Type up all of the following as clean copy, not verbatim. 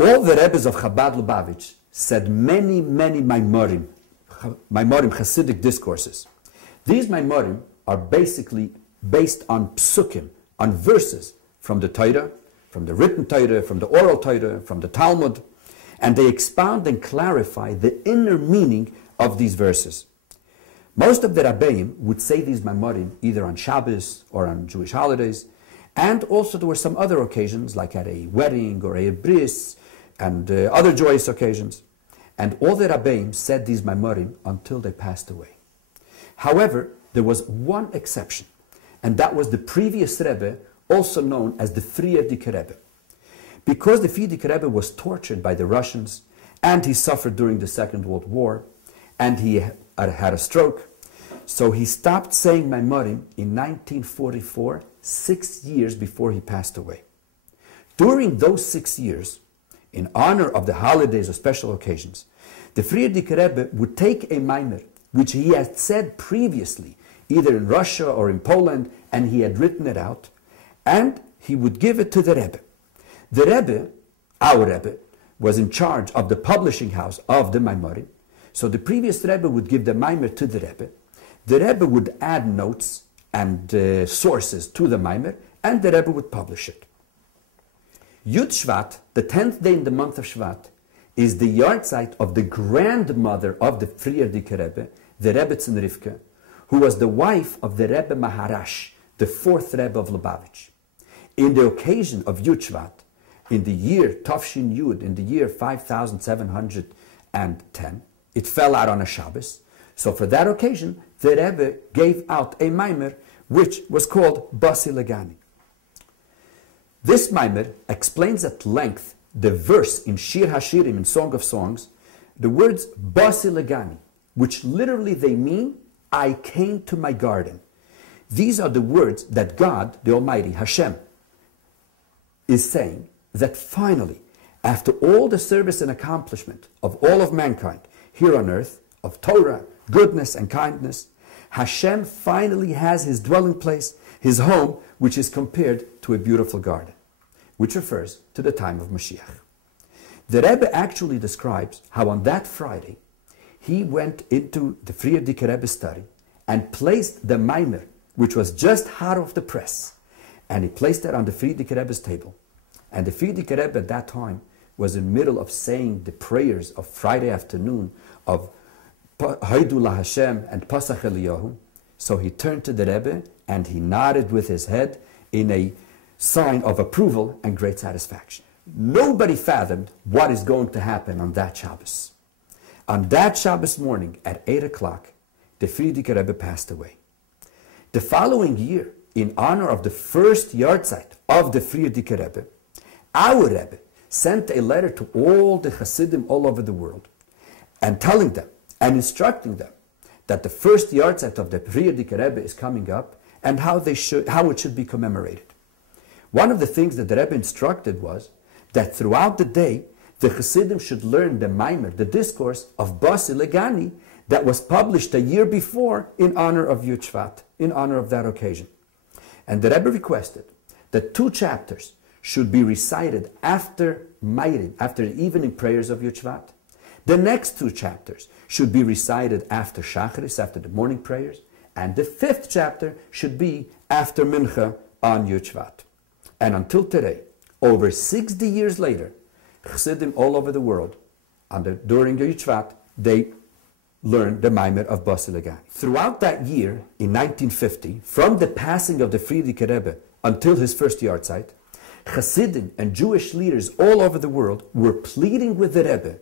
All the Rebbes of Chabad Lubavitch said many Maimorim, Hasidic discourses. These Maimorim are basically based on psukim, on verses from the Torah, from the written Torah, from the oral Torah, from the Talmud, and they expound and clarify the inner meaning of these verses. Most of the Rabbeim would say these Maimorim either on Shabbos or on Jewish holidays, and also there were some other occasions like at a wedding or a bris and other joyous occasions. And all the Rabbeim said these Maimorim until they passed away. However, there was one exception, and that was the previous Rebbe, also known as the Frierdiker Rebbe. Because the Frierdiker Rebbe was tortured by the Russians, and he suffered during the Second World War, and he had a stroke, so he stopped saying Maimorim in 1944, 6 years before he passed away. During those 6 years, in honor of the holidays or special occasions, the Frierdiker Rebbe would take a Maimer, which he had said previously, either in Russia or in Poland, and he had written it out, and he would give it to the Rebbe. The Rebbe, our Rebbe, was in charge of the publishing house of the Maimorim, so the previous Rebbe would give the Maimer to the Rebbe. The Rebbe would add notes and sources to the Maimer, and the Rebbe would publish it. Yud Shvat, the 10th day in the month of Shvat, is the yahrzeit of the grandmother of the Frierdiker Rebbe, the Rebbetzin Rivka, who was the wife of the Rebbe Maharash, the 4th Rebbe of Lubavitch. In the occasion of Yud Shvat, in the year Tafshin Yud, in the year 5710, it fell out on a Shabbos. So for that occasion, the Rebbe gave out a Maimer, which was called Basi Legani. This Maimer explains at length the verse in Shir Hashirim, in Song of Songs, the words Basi Legani, which literally they mean, I came to my garden. These are the words that God, the Almighty, Hashem, is saying that finally, after all the service and accomplishment of all of mankind here on earth, of Torah, goodness and kindness, Hashem finally has his dwelling place, his home, which is compared to a beautiful garden, which refers to the time of Mashiach. The Rebbe actually describes how on that Friday, he went into the Frierdiker Rebbe's study and placed the Maimer, which was just hot off the press, and he placed it on the Frierdiker Rebbe's table. And the Frierdiker Rebbe at that time was in the middle of saying the prayers of Friday afternoon of Haidu La Hashem and Pasach Eliyahu. So he turned to the Rebbe and he nodded with his head in a sign of approval and great satisfaction. Nobody fathomed what is going to happen on that Shabbos. On that Shabbos morning at 8 o'clock, the Frierdiker Rebbe passed away. The following year, in honor of the first yahrzeit of the Frierdiker Rebbe, our Rebbe sent a letter to all the Hasidim all over the world and telling them and instructing them that the first yahrzeit of the Frierdiker Rebbe is coming up and how it should be commemorated. One of the things that the Rebbe instructed was that throughout the day, the Hasidim should learn the Maimer, the discourse of Basi Legani that was published a year before in honor of Yud Shvat, in honor of that occasion. And the Rebbe requested that 2 chapters should be recited after Ma'ariv, after the evening prayers of Yud Shvat. The next 2 chapters should be recited after Shacharis, after the morning prayers, and the 5th chapter should be after Mincha on Yud Shvat. And until today, over 60 years later, Chassidim all over the world, during Yud Shvat, they learned the Maimer of Basi Legani. Throughout that year, in 1950, from the passing of the Frierdiker Rebbe until his first yahrzeit, Chassidim and Jewish leaders all over the world were pleading with the Rebbe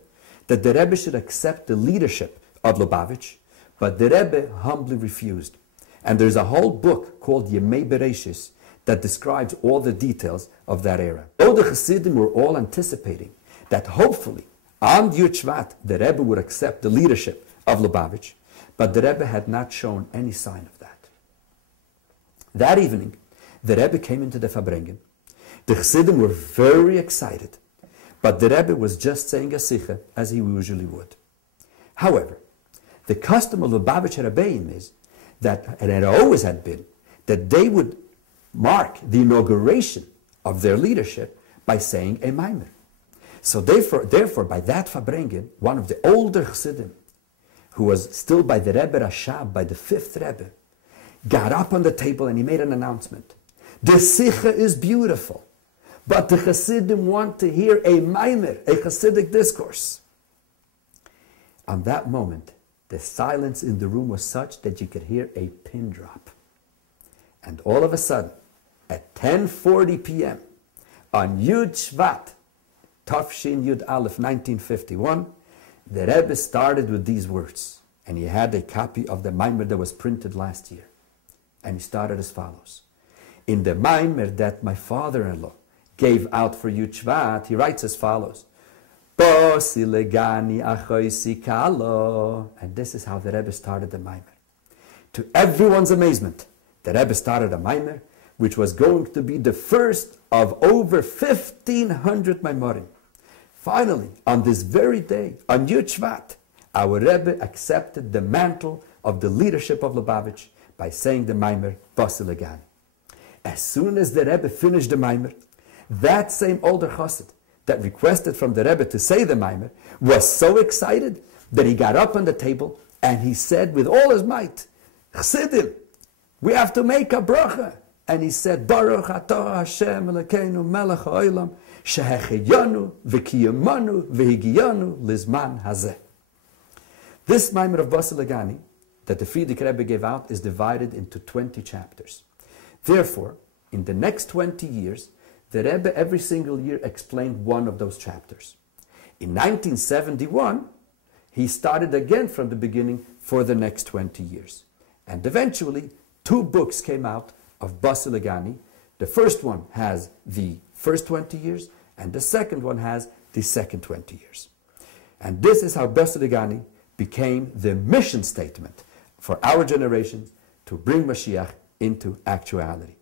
that the Rebbe should accept the leadership of Lubavitch, but the Rebbe humbly refused. And there's a whole book called Yemei Bereshis that describes all the details of that era. Though the Chassidim were all anticipating that hopefully on Yud Shvat the Rebbe would accept the leadership of Lubavitch, but the Rebbe had not shown any sign of that. That evening, the Rebbe came into the Fabrengen. The Chassidim were very excited, but the Rebbe was just saying a sikha as he usually would. However, the custom of Lubavitch Rebbeim is that, and it always had been, that they would mark the inauguration of their leadership by saying a Maimer. So therefore, by that Farbrengen, one of the older Chassidim, who was still by the Rebbe Rashab, by the fifth Rebbe, got up on the table and he made an announcement. The Sikha is beautiful, but the Chassidim want to hear a Maimer, a Chassidic discourse. On that moment, the silence in the room was such that you could hear a pin drop. And all of a sudden, at 10:40 p.m., on Yud Shvat, Tafshin Yud Aleph 1951, the Rebbe started with these words. And he had a copy of the Maimer that was printed last year. And he started as follows. In the Maimer that my father-in-law gave out for Yud Shvat, he writes as follows. Basi Legani achoisi kalo. And this is how the Rebbe started the Maimer. To everyone's amazement, the Rebbe started a Maimer, which was going to be the first of over 1,500 Maimarim. Finally, on this very day, on Yud Shvat, our Rebbe accepted the mantle of the leadership of Lubavitch by saying the Maimer, Basi Legani. As soon as the Rebbe finished the Maimer, that same older Chassid that requested from the Rebbe to say the Maimer was so excited that he got up on the table and he said with all his might, Chassidim, we have to make a bracha. And he said, Baruch atah Hashem Elokeinu melech ha'olam shehecheyanu v'kiyamanu v'higiyanu lizman hazeh. This Maimer of Basi Legani that the Frierdiker Rebbe gave out is divided into 20 chapters. Therefore, in the next 20 years, the Rebbe every single year explained one of those chapters. In 1971, he started again from the beginning for the next 20 years. And eventually, 2 books came out of Basi Legani. The first one has the first 20 years, and the second one has the second 20 years. And this is how Basi Legani became the mission statement for our generation to bring Mashiach into actuality.